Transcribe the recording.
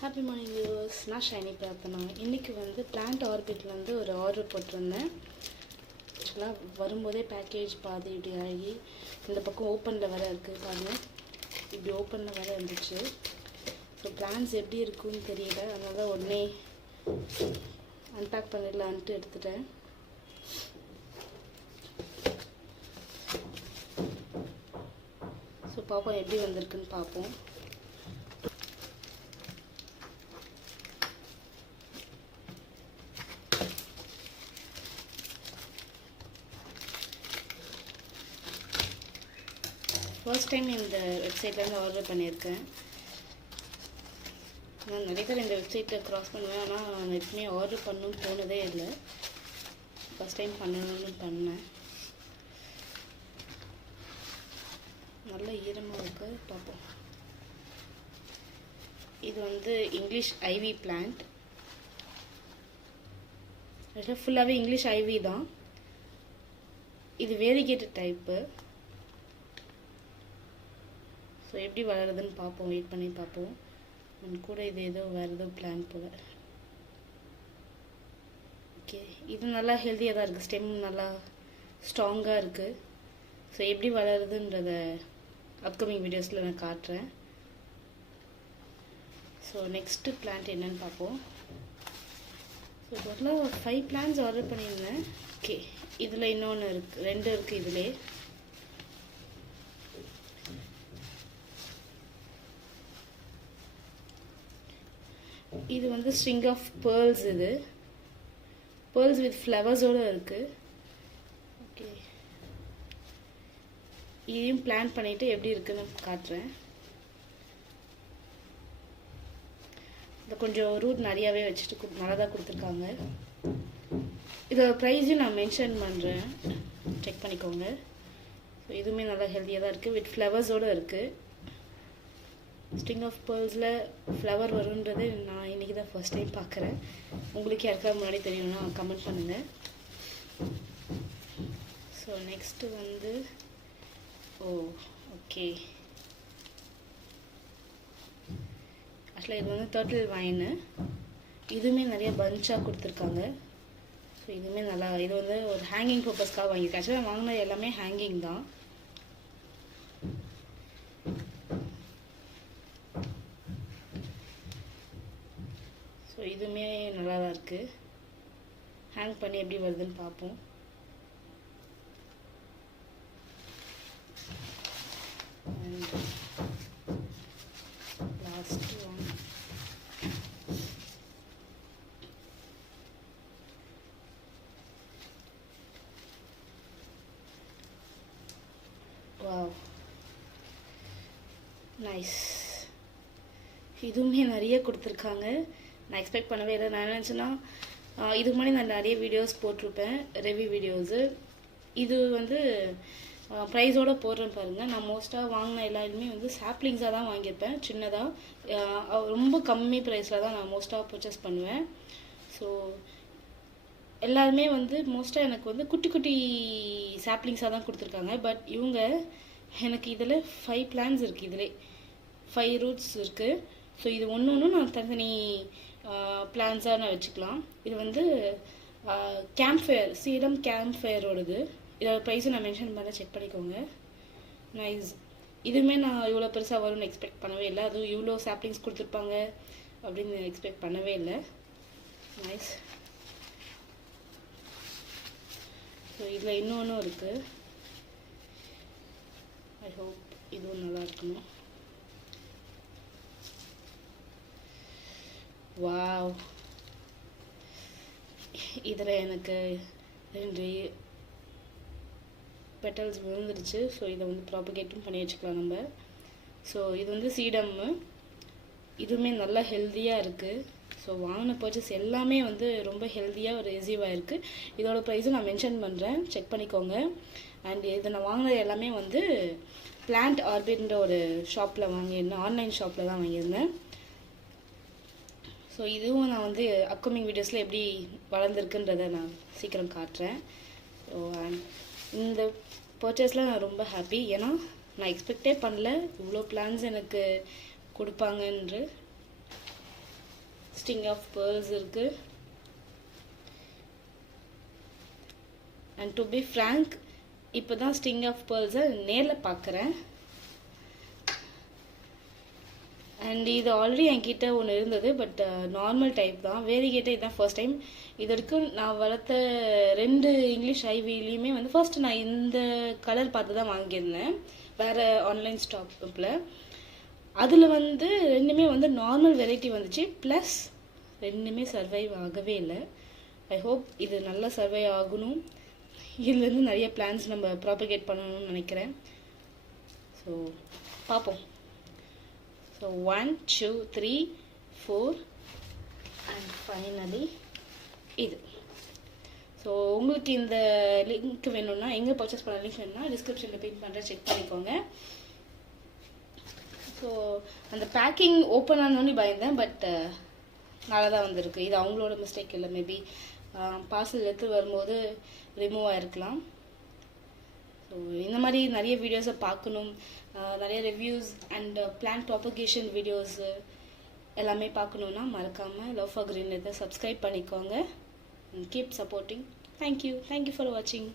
Happy morning viewers. நான் ஷைனி பிரார்த்தனா. இன்றைக்கி வந்து பிளான்ட் ஆர்பிட்டில் வந்து ஒரு ஆர்டர் போட்டிருந்தேன். ஆக்சுவலாக வரும்போதே பேக்கேஜ் பாதி இப்படி ஆகி இந்த பக்கம் ஓப்பனில் வர இருக்குது பாருங்கள். இப்படி ஓப்பனில் வர இருந்துச்சு. ஸோ பிளான்ஸ் எப்படி இருக்குன்னு தெரியல, அதனால தான் உடனே அன்பேக் பண்ணிடலான்ட்டு எடுத்துட்டேன். ஸோ பார்ப்போம் எப்படி வந்திருக்குன்னு பார்ப்போம். ஃபர்ஸ்ட் டைம் இந்த வெப்சைட்லேருந்து ஆர்டர் பண்ணியிருக்கேன். நான் நிறைய பேர் இந்த வெப்சைட்டில் க்ராஸ் பண்ணுவேன், ஆனால் நான் எப்பவுமே ஆர்டர் பண்ணணும்னு தோணுதே இல்லை. ஃபர்ஸ்ட் டைம் பண்ணணும்னு பண்ணேன். நல்ல ஈரமாக இருக்கு, பார்ப்போம். இது வந்து இங்கிலீஷ் ஐவி பிளான்ட். ஆக்சுவலாக ஃபுல்லாகவே இங்கிலீஷ் ஐவி தான். இது வேரிகேட்டட் டைப்பு. ஸோ எப்படி வளருதுன்னு பார்ப்போம், வெயிட் பண்ணி பார்ப்போம். கூட இது ஏதோ வேறு ஏதோ பிளான் போல். ஓகே, இது நல்லா ஹெல்த்தியாக தான் இருக்குது. ஸ்டெம் நல்லா ஸ்ட்ராங்காக இருக்குது. ஸோ எப்படி வளருதுன்றத அப்கமிங் வீடியோஸில் நான் காட்டுறேன். ஸோ நெக்ஸ்ட்டு பிளான்ட் என்னன்னு பார்ப்போம். ஸோ டோட்டலாக 5 பிளான்ஸ் ஆர்டர் பண்ணியிருந்தேன். ஓகே, இதில் இன்னொன்று இருக்குது, 2 இருக்குது இதிலே. இது வந்து ஸ்ட்ரிங் ஆஃப் பேர்ல்ஸ். இது பேர்ல்ஸ் வித் ஃப்ளவர்ஸோடு இருக்குது. ஓகே, இதையும் பிளான் பண்ணிவிட்டு எப்படி இருக்குன்னு காட்டுறேன். இதை கொஞ்சம் ரூட் நிறையாவே வச்சுட்டு நல்லா தான் கொடுத்துருக்காங்க. இதோட ப்ரைஸையும் நான் மென்ஷன் பண்ணுறேன், செக் பண்ணிக்கோங்க. ஸோ இதுவுமே நல்லா ஹெல்த்தியாக தான் இருக்குது, வித் ஃப்ளவர்ஸோடு இருக்குது. ஸ்ட்ரிங் ஆஃப் பேர்ல்ஸில் ஃப்ளவர் வருன்றது நான் இன்றைக்கி தான் ஃபர்ஸ்ட் டைம் பார்க்குறேன். உங்களுக்கு யாருக்கா முன்னாடி தெரியும்னா கமெண்ட் பண்ணுங்கள். ஸோ நெக்ஸ்ட்டு வந்து ஓகே, ஆக்சுவலாக இது வந்து டர்ட்டில் வைனு. இதுவுமே நிறைய பஞ்சாக கொடுத்துருக்காங்க. ஸோ இதுவுமே நல்லா, இது வந்து ஒரு ஹேங்கிங் பர்பஸ்க்காக வாங்கியிருக்கேன். ஆக்சுவலாக வாங்கினது எல்லாமே ஹேங்கிங் தான். ஸோ இதுவுமே நல்லா தான் இருக்குது. ஹேங் பண்ணி எப்படி வருதுன்னு பார்ப்போம். And last one. Wow, nice. இதுவுமே நிறைய கொடுத்துருக்காங்க. நான் எக்ஸ்பெக்ட் பண்ணவே இல்லை. நான் நினச்சேன்னா இதுக்கு முன்னாடி நான் நிறைய வீடியோஸ் போட்டிருப்பேன், ரிவ்யூ வீடியோஸு. இது வந்து ப்ரைஸோடு போடுறேன் பாருங்கள். நான் மோஸ்ட்டாக வாங்கின எல்லாருமே வந்து சாப்ளிங்ஸாக தான் வாங்கியிருப்பேன், சின்னதாக. ரொம்ப கம்மி ப்ரைஸில் தான் நான் மோஸ்ட்டாக பர்ச்சேஸ் பண்ணுவேன். ஸோ எல்லாருமே வந்து மோஸ்ட்டாக எனக்கு வந்து குட்டி குட்டி சாப்ளிங்ஸாக தான் கொடுத்துருக்காங்க. பட் இவங்க எனக்கு இதில் 5 பிளான்ஸ் இருக்குது. இதில் 5 ரூட்ஸ் இருக்குது. ஸோ இது ஒன்று ஒன்று நான் தனி பிளான்ஸாக நான் வச்சுக்கலாம். இது வந்து கேம்ப் ஃபயர், சீரம் கேம்ப் ஃபயரோடது. இதோட ப்ரைஸை நான் மென்ஷன் பண்ண, செக் பண்ணிக்கோங்க. நைஸ். இதுவுமே நான் இவ்வளோ பெருசாக வரும்னு எக்ஸ்பெக்ட் பண்ணவே இல்லை. அதுவும் இவ்வளோ சாப்ளிங்ஸ் கொடுத்துருப்பாங்க அப்படின்னு எக்ஸ்பெக்ட் பண்ணவே இல்லை. நைஸ். ஸோ இதில் இன்னொன்றும் இருக்குது. ஐ ஹோப் இதுவும் நல்லா இருக்கணும். வாவ், இதில் எனக்கு 2 பெட்டல்ஸ் விழுந்துருச்சு. ஸோ இதை வந்து ப்ராபகேட்டும் பண்ணி வச்சுக்கலாம் நம்ம. ஸோ இது வந்து சீடம்மு. இதுவுமே நல்லா ஹெல்த்தியாக இருக்குது. ஸோ வாங்கின பர்ச்சேஸ் எல்லாமே வந்து ரொம்ப ஹெல்த்தியாக ஒரு எசிவாக இருக்குது. இதோட ப்ரைஸும் நான் மென்ஷன் பண்ணுறேன், செக் பண்ணிக்கோங்க. அண்ட் இதை நான் வாங்கினது எல்லாமே வந்து பிளான்ட் ஆர்பிட்ன்ற ஒரு ஷாப்பில் வாங்கியிருந்தேன், ஆன்லைன் ஷாப்பில் தான் வாங்கியிருந்தேன். ஸோ இதுவும் நான் வந்து அப்கமிங் வீடியோஸில் எப்படி வளர்ந்துருக்குன்றதை நான் சீக்கிரம் காட்டுறேன். ஸோ அண்ட் இந்த பர்ச்சேஸில் நான் ரொம்ப ஹாப்பி. ஏன்னா நான் எக்ஸ்பெக்டே பண்ணல இவ்வளோ பிளான்ஸ் எனக்கு கொடுப்பாங்கன்று. ஸ்டிங் ஆஃப் பேர்ல்ஸ் இருக்கு. அண்ட் டு பி ஃப்ராங்க், இப்போ தான் ஸ்டிங் ஆஃப் பேர்ல்ஸை நேரில் பார்க்குறேன். அண்ட் இது ஆல்ரெடி என்கிட்ட ஒன்று இருந்தது, பட் நார்மல் டைப் தான். வேரிகேட்டை இதுதான் ஃபர்ஸ்ட் டைம். இது வரைக்கும் நான் வளர்த்த 2 இங்கிலீஷ் ஐவிலையுமே வந்து ஃபர்ஸ்ட் நான் இந்த கலர் பார்த்து தான் வாங்கியிருந்தேன் வேறு ஆன்லைன் ஸ்டாப்பில். அதில் வந்து 2மே வந்து நார்மல் வெரைட்டி வந்துச்சு, ப்ளஸ் 2மே சர்வைவ் ஆகவே இல்லை. ஐ ஹோப் இது நல்லா சர்வை ஆகணும். இதுலேருந்து நிறைய பிளான்ஸ் நம்ம ப்ராபகேட் பண்ணணும்னு நினைக்கிறேன். ஸோ பார்ப்போம். ஸோ 1 2 3 4 அண்ட் ஃபைனலி இது. ஸோ உங்களுக்கு இந்த லிங்க் வேணும்னா, எங்கே பர்ச்சேஸ் பண்ண லிங்க் வேணும்னா டிஸ்கிரிப்ஷனில் பின் பண்ணுறேன், செக் பண்ணிக்கோங்க. ஸோ அந்த பேக்கிங் ஓப்பன் ஆனோன்னு பயந்தேன், பட் நல்லா தான் வந்திருக்கு. இது அவங்களோட மிஸ்டேக் இல்லை, மேபி பார்சல் எடுத்து வரும்போது ரிமூவ் ஆகிருக்கலாம். ஸோ இந்த மாதிரி நிறைய வீடியோஸை பார்க்கணும், நிறைய reviews and plant propagation videos எல்லாமே பார்க்கணுன்னா மறக்காமல் லவ் ஃபார் கிரீன் இதை சப்ஸ்கிரைப் பண்ணிக்கோங்க. Keep supporting. தேங்க்யூ ஃபார் வாட்சிங்.